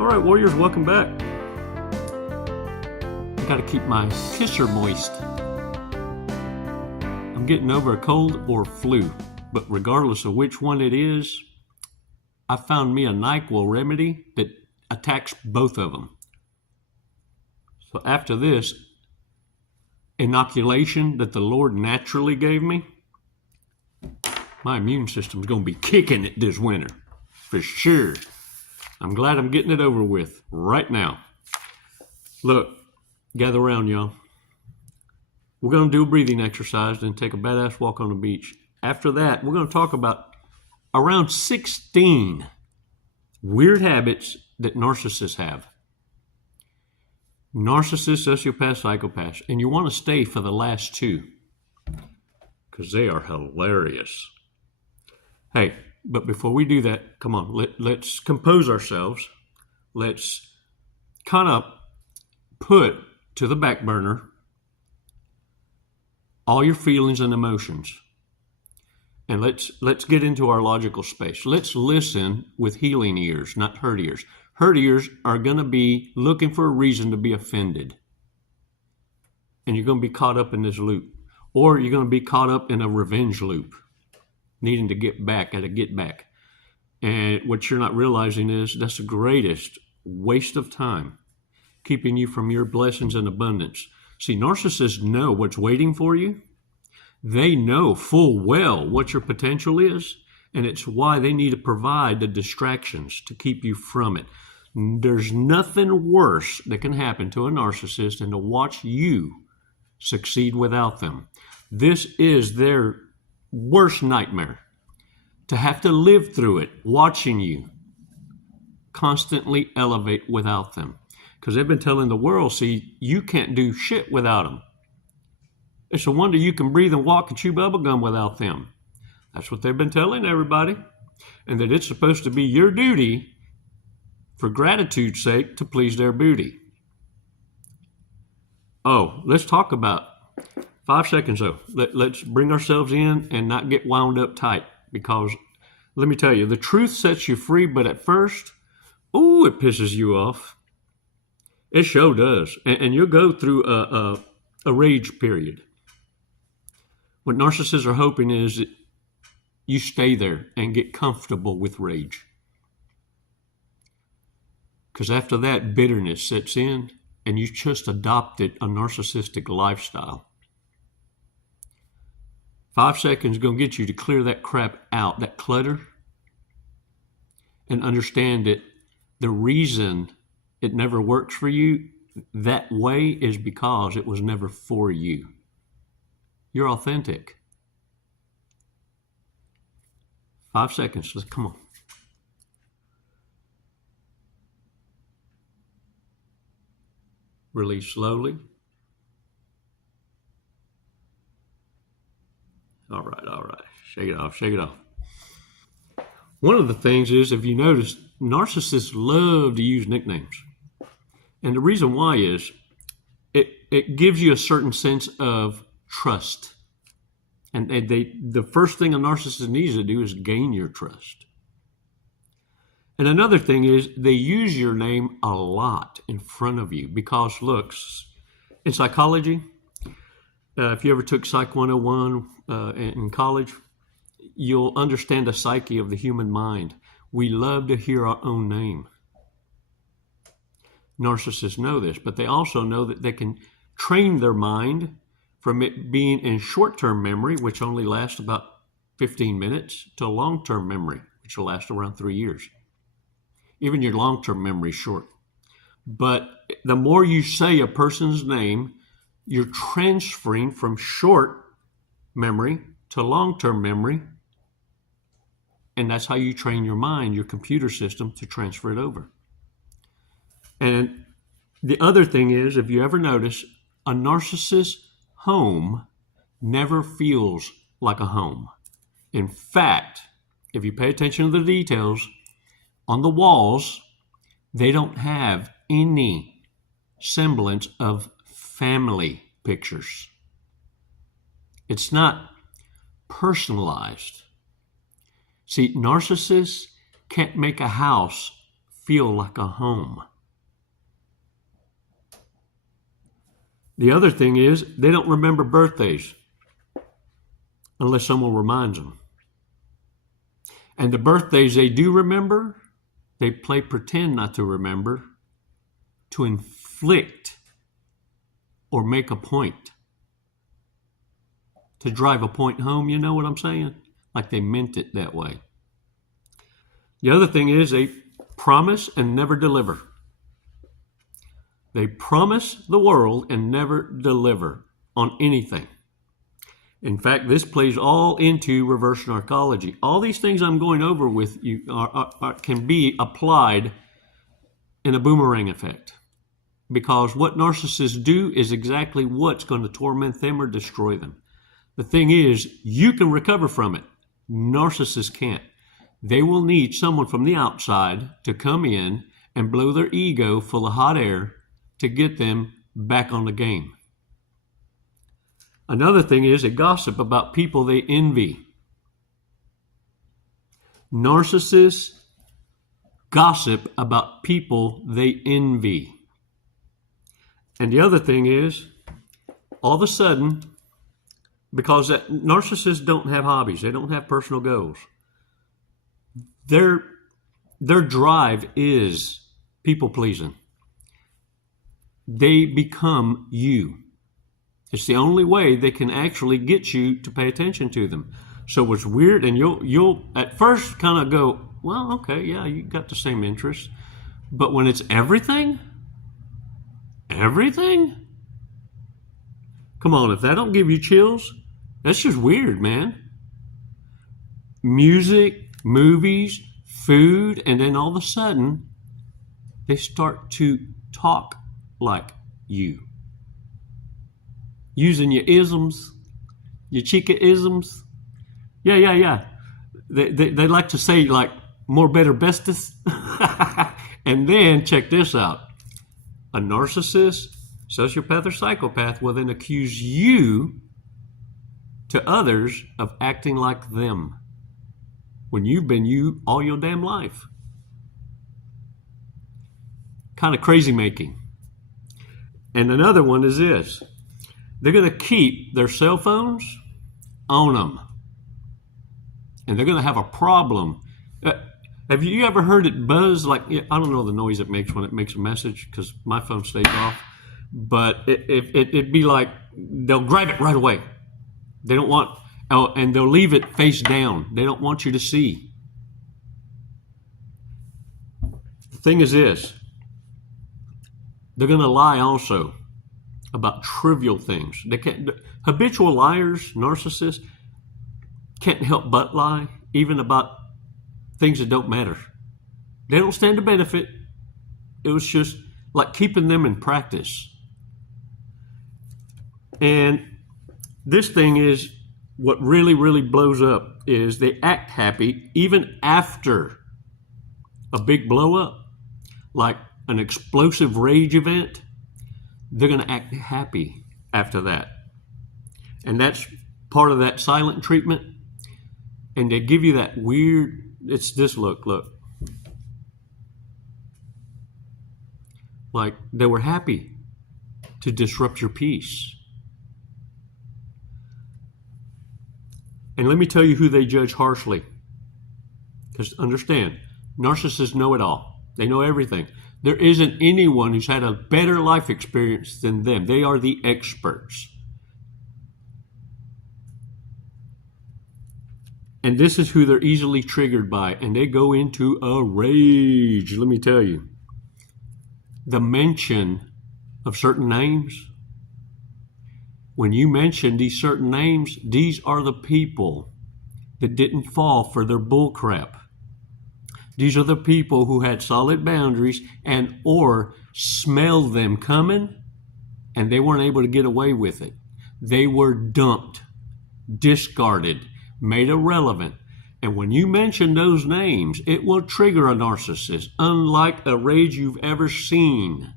All right, Warriors, welcome back. I got to keep my kisser moist. I'm getting over a cold or flu, but regardless of which one it is, I found me a NyQuil remedy that attacks both of them. So after this inoculation that the Lord naturally gave me, my immune system's going to be kicking it this winter, for sure. I'm glad I'm getting it over with right now. Look, gather around, y'all. We're going to do a breathing exercise, then take a badass walk on the beach. After that, we're going to talk about around 16 weird habits that narcissists have. Narcissists, sociopaths, psychopaths. And you want to stay for the last two because they are hilarious. Hey, but before we do that, come on, let's compose ourselves. Let's kind of put to the back burner all your feelings and emotions. And let's get into our logical space. Let's listen with healing ears, not hurt ears. Hurt ears are going to be looking for a reason to be offended. And you're going to be caught up in this loop. Or you're going to be caught up in a revenge loop, needing to get back at a get back. And what you're not realizing is that's the greatest waste of time, keeping you from your blessings and abundance. See, narcissists know what's waiting for you. They know full well what your potential is, and it's why they need to provide the distractions to keep you from it. There's nothing worse that can happen to a narcissist than to watch you succeed without them. This is their worst nightmare, to have to live through it, watching you constantly elevate without them. Because they've been telling the world, see, you can't do shit without them. It's a wonder you can breathe and walk and chew bubblegum without them. That's what they've been telling everybody. And that it's supposed to be your duty, for gratitude's sake, to please their booty. Oh, let's talk about 5 seconds though. Let's bring ourselves in and not get wound up tight. Because let me tell you, the truth sets you free, but at first, it pisses you off. It sure does. And you'll go through a rage period. What narcissists are hoping is that you stay there and get comfortable with rage. Because after that, bitterness sets in and you just adopted a narcissistic lifestyle. 5 seconds is going to get you to clear that crap out, that clutter, and understand that the reason it never works for you that way is because it was never for you. You're authentic. 5 seconds. Come on. Release slowly. All right. Shake it off. One of the things is, if you notice, narcissists love to use nicknames. And the reason why is it gives you a certain sense of trust. And the first thing a narcissist needs to do is gain your trust. And another thing is they use your name a lot in front of you because, look, in psychology, if you ever took Psych 101 in college, you'll understand the psyche of the human mind. We love to hear our own name. Narcissists know this, but they also know that they can train their mind from it being in short-term memory, which only lasts about 15 minutes, to long-term memory, which will last around 3 years. Even your long-term memory is short. But the more you say a person's name, you're transferring from short memory to long-term memory. And that's how you train your mind, your computer system, to transfer it over. And the other thing is, if you ever notice, a narcissist's home never feels like a home. In fact, if you pay attention to the details, on the walls, they don't have any semblance of family pictures. It's not personalized. See, narcissists can't make a house feel like a home. The other thing is they don't remember birthdays unless someone reminds them. And the birthdays they do remember, they play pretend not to remember to inflict or make a point. To drive a point home, you know what I'm saying? Like they meant it that way. The other thing is they promise and never deliver. They promise the world and never deliver on anything. In fact, this plays all into reverse narcology. All these things I'm going over with you can be applied in a boomerang effect. Because what narcissists do is exactly what's going to torment them or destroy them. The thing is, you can recover from it. Narcissists can't. They will need someone from the outside to come in and blow their ego full of hot air to get them back on the game. Another thing is they gossip about people they envy. Narcissists gossip about people they envy. And the other thing is, all of a sudden, because narcissists don't have hobbies, they don't have personal goals. Their drive is people pleasing. They become you. It's the only way they can actually get you to pay attention to them. So it's weird, and you'll at first kind of go, well, okay, yeah, you got the same interests. But when it's everything, come on, if that don't give you chills, that's just weird, man. Music, movies, food, and then all of a sudden, they start to talk like you. Using your isms, your chica-isms. Yeah. They like to say, like, more, better, bestest. And then, check this out. A narcissist, sociopath, or psychopath will then accuse you to others of acting like them when you've been you all your damn life. Kind of crazy making. And another one is this. They're going to keep their cell phones on them. And they're going to have a problem. Have you ever heard it buzz? Like, I don't know the noise it makes when it makes a message because my phone stays off. But it'd be like they'll grab it right away. They don't want, and they'll leave it face down. They don't want you to see. The thing is this. They're going to lie also about trivial things. They can't. Habitual liars, narcissists, can't help but lie, even about things that don't matter. They don't stand to benefit. It was just like keeping them in practice. And this thing is what really, really blows up is they act happy even after a big blow up, like an explosive rage event. They're going to act happy after that. And that's part of that silent treatment. And they give you that weird, it's this look. Like they were happy to disrupt your peace. And let me tell you who they judge harshly. Because understand, narcissists know it all. They know everything. There isn't anyone who's had a better life experience than them. They are the experts. And this is who they're easily triggered by. And they go into a rage, let me tell you. The mention of certain names. When you mention these certain names, these are the people that didn't fall for their bullcrap. These are the people who had solid boundaries and or smelled them coming and they weren't able to get away with it. They were dumped, discarded, made irrelevant. And when you mention those names, it will trigger a narcissist, unlike a rage you've ever seen.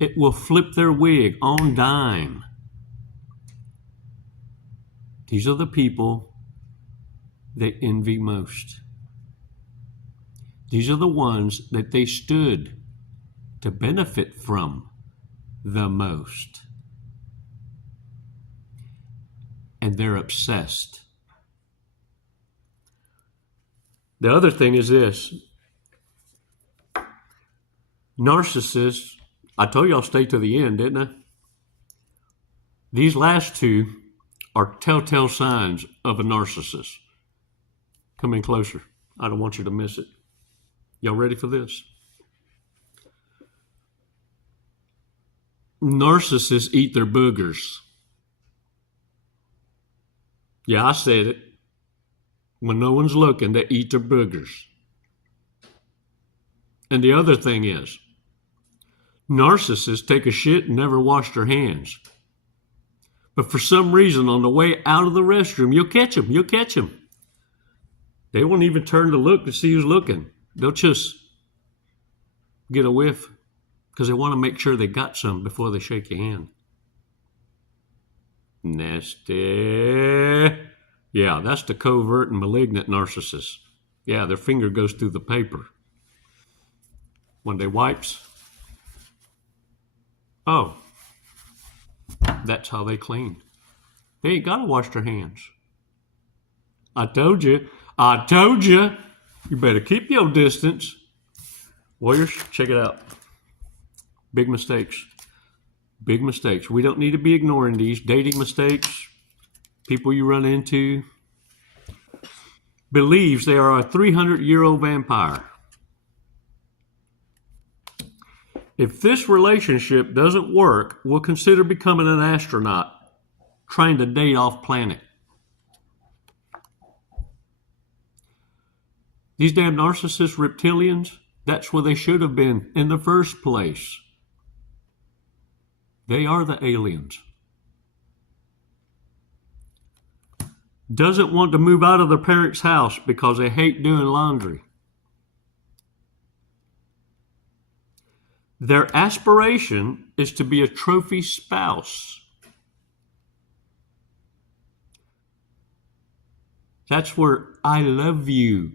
It will flip their wig on dime. These are the people they envy most. These are the ones that they stood to benefit from the most. And they're obsessed. The other thing is this. Narcissists, I told you I'll stay to the end, didn't I? These last two are telltale signs of a narcissist. Come in closer. I don't want you to miss it. Y'all ready for this? Narcissists eat their boogers. Yeah, I said it. When no one's looking, they eat their boogers. And the other thing is, narcissists take a shit and never wash their hands. But for some reason, on the way out of the restroom, you'll catch them. They won't even turn to look to see who's looking. They'll just get a whiff because they want to make sure they got some before they shake your hand. Nasty. Yeah, that's the covert and malignant narcissist. Yeah, their finger goes through the paper. When they wipes, oh, that's how they clean. They ain't got to wash their hands. I told you. You better keep your distance. Warriors, check it out. Big mistakes. We don't need to be ignoring these. Dating mistakes, people you run into, believes they are a 300-year-old vampire. If this relationship doesn't work, we'll consider becoming an astronaut, trying to date off planet. These damn narcissist reptilians, that's where they should have been in the first place. They are the aliens. Doesn't want to move out of their parents' house because they hate doing laundry. Their aspiration is to be a trophy spouse. That's where I love you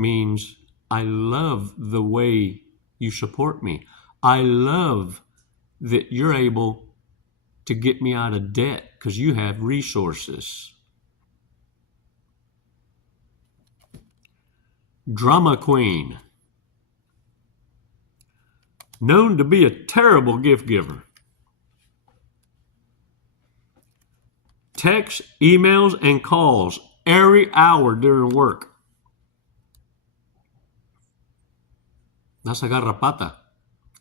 means I love the way you support me. I love that you're able to get me out of debt because you have resources. Drama queen. Known to be a terrible gift giver. Texts, emails, and calls every hour during work. That's a garrapata,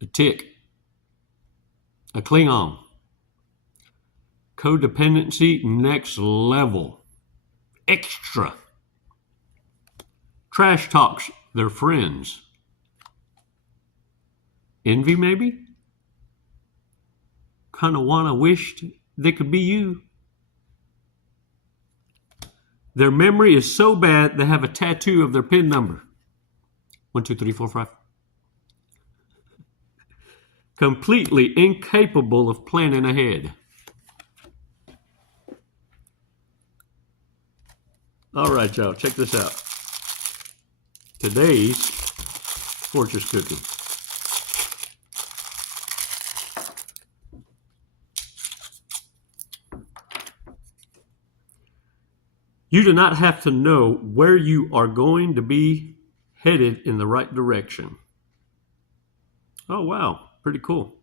a tick, a Klingon. Codependency next level. Extra. Trash talks their friends. Envy, maybe? Kind of want to wish they could be you. Their memory is so bad they have a tattoo of their PIN number. 1, 2, 3, 4, 5. Completely incapable of planning ahead. All right, y'all, check this out. Today's fortress cookie. You do not have to know where you are going to be headed in the right direction. Oh, wow. Pretty cool.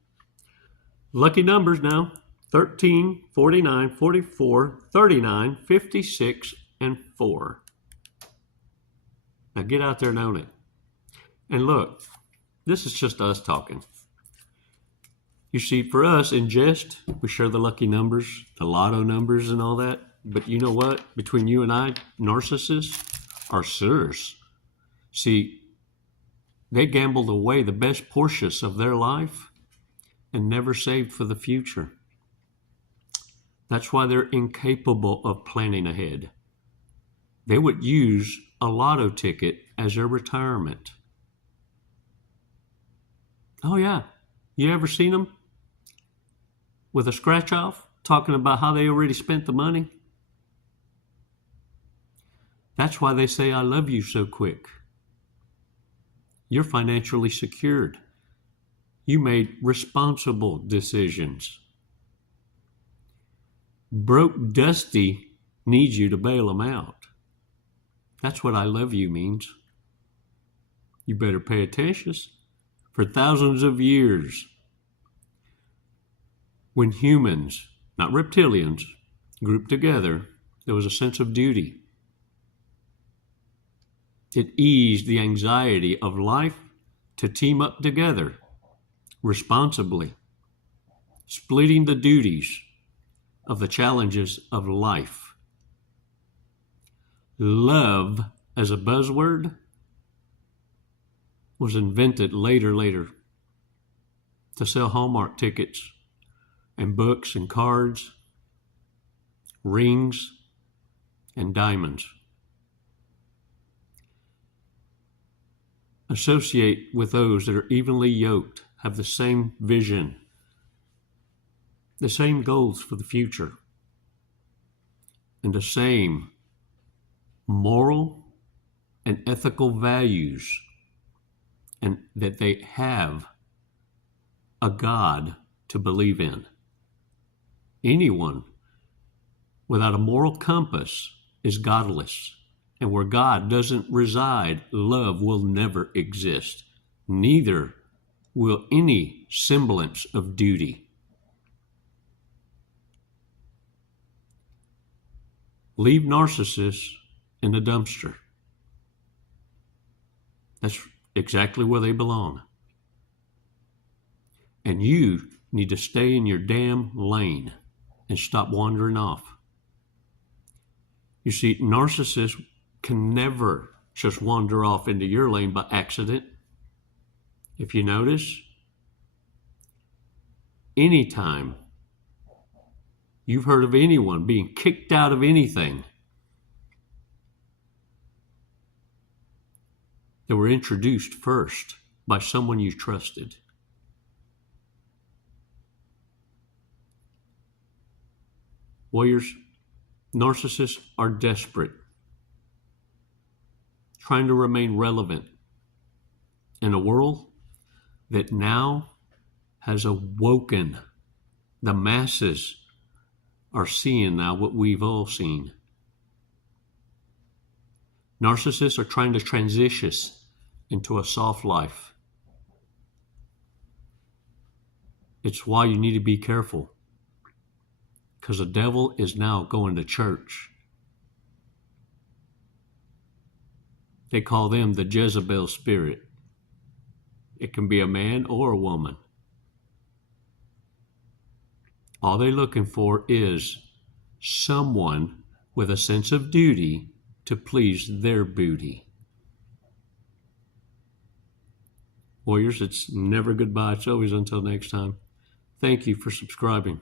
Lucky numbers now. 13, 49, 44, 39, 56, and 4. Now get out there and own it. And look, this is just us talking. You see, for us in jest, we share the lucky numbers, the lotto numbers and all that. But you know what? Between you and I, narcissists are sirs. See, they gambled away the best portions of their life and never saved for the future. That's why they're incapable of planning ahead. They would use a lotto ticket as their retirement. Oh yeah, you ever seen them with a scratch off talking about how they already spent the money? That's why they say I love you so quick. You're financially secured. You made responsible decisions. Broke Dusty needs you to bail him out. That's what I love you means. You better pay attention. For thousands of years, when humans, not reptilians, grouped together, there was a sense of duty. It eased the anxiety of life to team up together responsibly, splitting the duties of the challenges of life. Love as a buzzword was invented later to sell Hallmark tickets and books and cards, rings and diamonds. Associate with those that are evenly yoked, have the same vision, the same goals for the future, and the same moral and ethical values, and that they have a God to believe in. Anyone without a moral compass is godless, and where God doesn't reside, love will never exist. Neither will any semblance of duty. Leave narcissists in the dumpster. That's exactly where they belong. And you need to stay in your damn lane and stop wandering off. You see, narcissists can never just wander off into your lane by accident. If you notice, anytime you've heard of anyone being kicked out of anything, they were introduced first by someone you trusted. Warriors, narcissists are desperate, trying to remain relevant in a world that now has awoken. The masses are seeing now what we've all seen. Narcissists are trying to transition into a soft life. It's why you need to be careful, because the devil is now going to church. They call them the Jezebel spirit. It can be a man or a woman. All they're looking for is someone with a sense of duty to please their booty. Warriors, it's never goodbye. It's always until next time. Thank you for subscribing.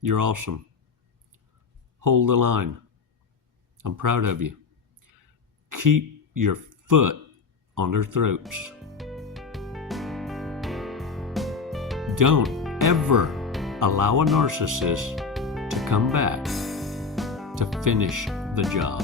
You're awesome. Hold the line. I'm proud of you. Keep your foot on their throats. Don't ever allow a narcissist to come back to finish the job.